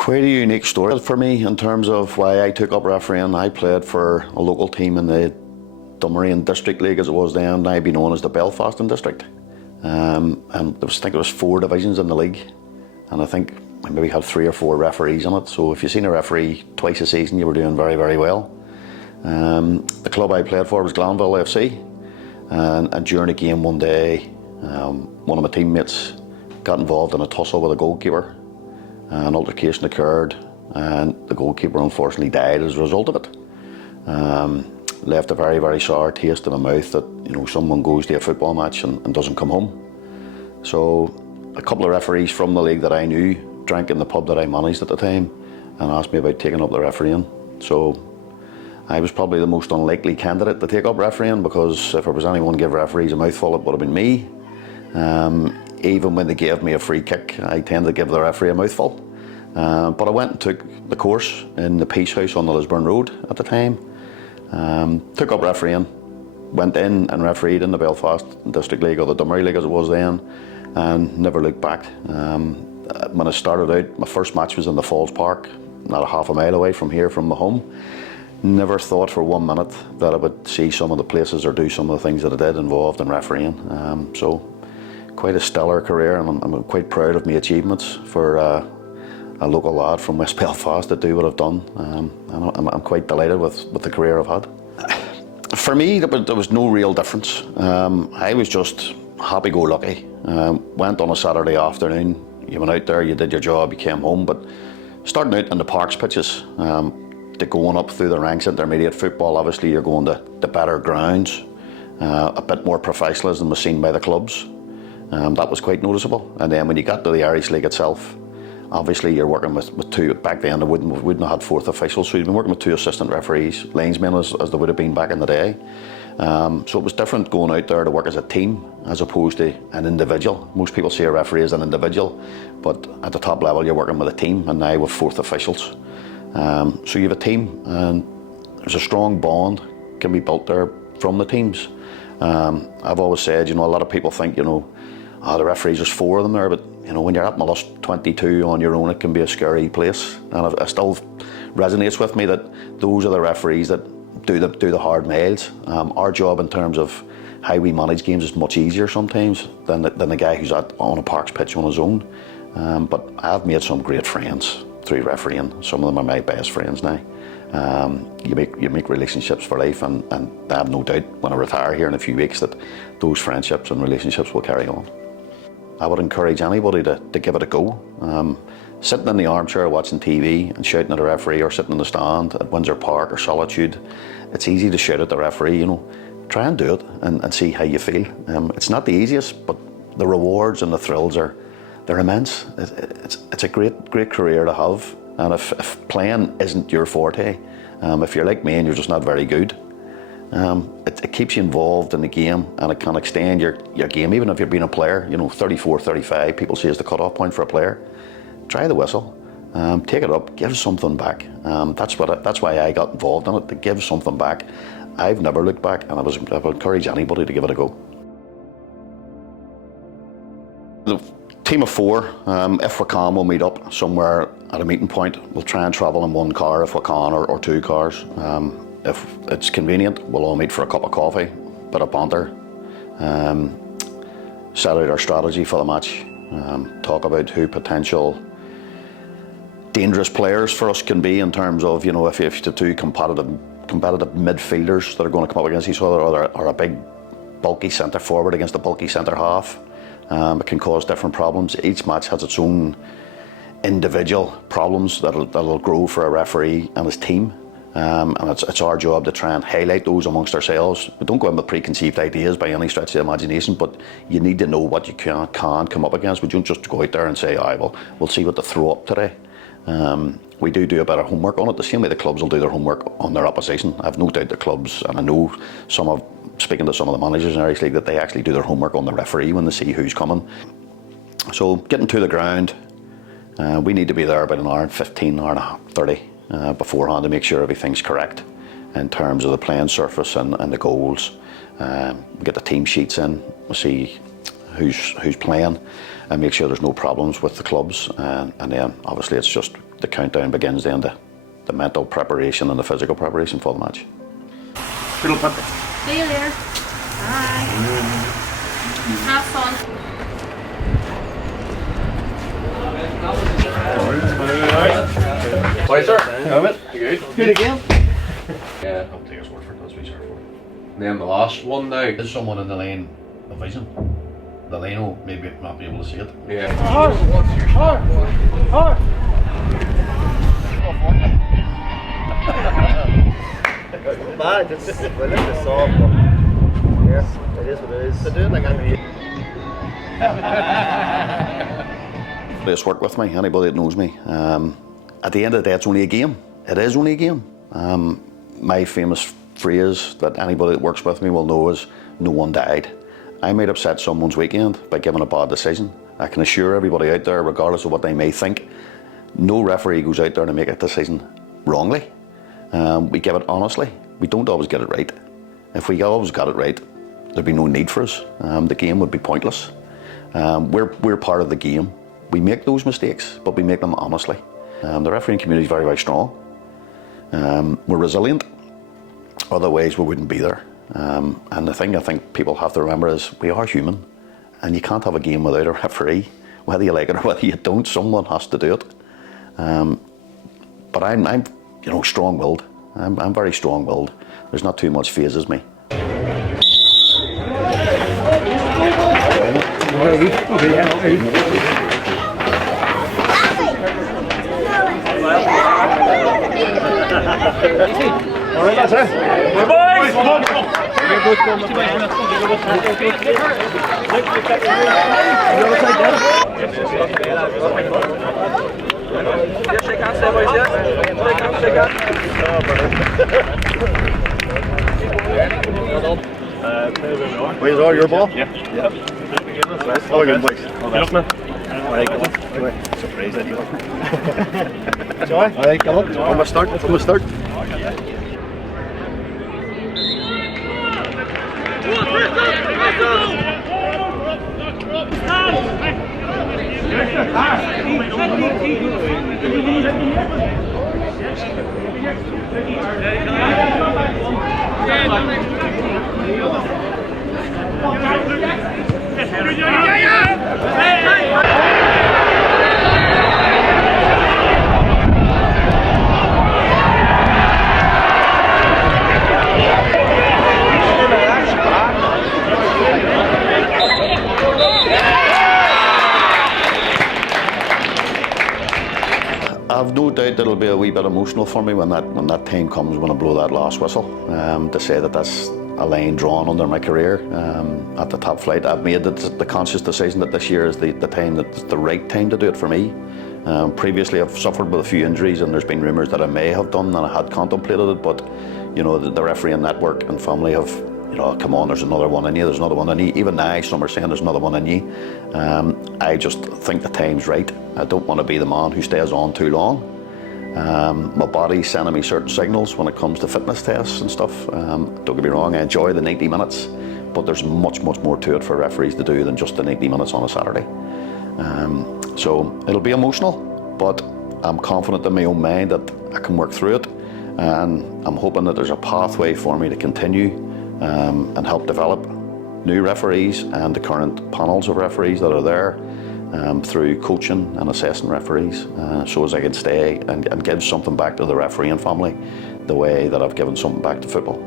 Quite a unique story for me in terms of why I took up refereeing. I played for a local team in the Dumbarton District League as it was then, now be known as the Belfast District. And I think there was 4 divisions in the league, and I think we maybe had 3 or 4 referees in it. So if you've seen a referee twice a season, you were doing very, very well. The club I played for was Glanville FC, and during a game one day, one of my teammates got involved in a tussle with a goalkeeper. An altercation occurred, and the goalkeeper unfortunately died as a result of it. Left a very, very sour taste in my mouth that, you know, someone goes to a football match and doesn't come home. So a couple of referees from the league that I knew drank in the pub that I managed at the time and asked me about taking up the refereeing. So I was probably the most unlikely candidate to take up refereeing, because if there was anyone to give referees a mouthful, it would have been me. Even when they gave me a free kick, I tended to give the referee a mouthful. But I went and took the course in the Peace House on the Lisburn Road at the time. Took up refereeing, went in and refereed in the Belfast District League, or the Dumbarton League as it was then, and never looked back. When I started out, my first match was in the Falls Park, not a half a mile away from here, from my home. Never thought for 1 minute that I would see some of the places or do some of the things that I did involved in refereeing. So quite a stellar career, and I'm quite proud of my achievements for a local lad from West Belfast to do what I've done. And I'm quite delighted with the career I've had. For me, there was no real difference. I was just happy-go-lucky. Went on a Saturday afternoon, you went out there, you did your job, you came home. But starting out in the parks pitches, to going up through the ranks, intermediate football, obviously you're going to the better grounds. A bit more professionalism was seen by the clubs. That was quite noticeable. And then when you got to the Irish League itself, obviously you're working with 2, back then we wouldn't have had 4th officials, so you've been working with 2 assistant referees, linesmen as they would have been back in the day. So it was different going out there to work as a team as opposed to an individual. Most people see a referee as an individual, but at the top level you're working with a team, and now with 4th officials. So you have a team, and there's a strong bond can be built there from the teams. I've always said, you know, a lot of people think, you know, the referees, there's 4 of them there, but you know, when you're at Mullis 22 on your own, it can be a scary place. And it still resonates with me that those are the referees that do the hard miles. Our job in terms of how we manage games is much easier sometimes than the guy who's on a parks pitch on his own. But I've made some great friends through refereeing. Some of them are my best friends now. You make relationships for life, and I have no doubt when I retire here in a few weeks that those friendships and relationships will carry on. I would encourage anybody to give it a go. Sitting in the armchair watching TV and shouting at a referee, or sitting in the stand at Windsor Park or Solitude, it's easy to shout at the referee, you know. Try and do it and see how you feel. It's not the easiest, but the rewards and the thrills they're immense. It's a great career to have. And if playing isn't your forte, if you're like me and you're just not very good, it keeps you involved in the game, and it can extend your game. Even if you're being a player, you know, 34, 35, people say is the cut-off point for a player. Try the whistle, take it up, give something back. That's why I got involved in it, to give something back. I've never looked back, and I would encourage anybody to give it a go. The team of 4, if we can, we'll meet up somewhere at a meeting point. We'll try and travel in 1 car if we can, or 2 cars. If it's convenient, we'll all meet for a cup of coffee, bit of banter, set out our strategy for the match, talk about who potential dangerous players for us can be in terms of, you know, if you have the 2 competitive midfielders that are going to come up against each other, or a big bulky centre forward against a bulky centre half. It can cause different problems. Each match has its own individual problems that'll grow for a referee and his team. And it's our job to try and highlight those amongst ourselves. We don't go in with preconceived ideas by any stretch of the imagination, but you need to know what you can come up against. We don't just go out there and say, well, we'll see what they throw up today. We do a bit of homework on it, the same way the clubs will do their homework on their opposition. I've no doubt the clubs, and I know speaking to some of the managers in Irish League, that they actually do their homework on the referee when they see who's coming. So getting to the ground, we need to be there about an hour and 15, hour and 30 beforehand to make sure everything's correct in terms of the playing surface and the goals. We get the team sheets in, we see who's playing, and make sure there's no problems with the clubs. And then obviously it's just the countdown begins then, the mental preparation and the physical preparation for the match. See you later. Bye. Have fun. Hi, sir. You good? Good again? Yeah. I'll take his word for it, that's what he's here for. And then the last one now. Is someone in the lane of vision? The lane will maybe not be able to see it. Yeah. Bad, it's well, it's soft, but yeah, it is what it is. They do it like Players work with me, anybody that knows me. At the end of the day, it's only a game. It is only a game. My famous phrase that anybody that works with me will know is, no one died. I might upset someone's weekend by giving a bad decision. I can assure everybody out there, regardless of what they may think, no referee goes out there to make a decision wrongly. We give it honestly. We don't always get it right. If we always got it right, there'd be no need for us. The game would be pointless. We're part of the game. We make those mistakes, but we make them honestly. The refereeing community is very, very strong. We're resilient. Otherwise, we wouldn't be there. And the thing I think people have to remember is we are human, and you can't have a game without a referee. Whether you like it or whether you don't, someone has to do it. But I'm strong-willed. I'm very strong-willed. There's not too much phases me. All right, that's it. Boys! Shake hands there, boys, yeah? Shake hands, shake hands. Wait, is all your ball? Yeah. Oh, good, boys. Get up, man. Surprise that you Sorry? All right, come on. Come on, start. Come on, start. I've no doubt that it'll be a wee bit emotional for me when that time comes, when I blow that last whistle, to say that that's a line drawn under my career at the top flight. I've made the conscious decision that this year is the time, that's the right time to do it for me. Previously I've suffered with a few injuries, and there's been rumours that I may have done, and I had contemplated it, but the refereeing network and family have, come on, there's another one in you, there's another one in you. Even now some are saying there's another one in you. I just think the time's right. I don't want to be the man who stays on too long. My body's sending me certain signals when it comes to fitness tests and stuff. Don't get me wrong, I enjoy the 90 minutes, but there's much, much more to it for referees to do than just the 90 minutes on a Saturday. So it'll be emotional, but I'm confident in my own mind that I can work through it, and I'm hoping that there's a pathway for me to continue and help develop new referees and the current panels of referees that are there through coaching and assessing referees, so as I can stay and give something back to the refereeing family the way that I've given something back to football.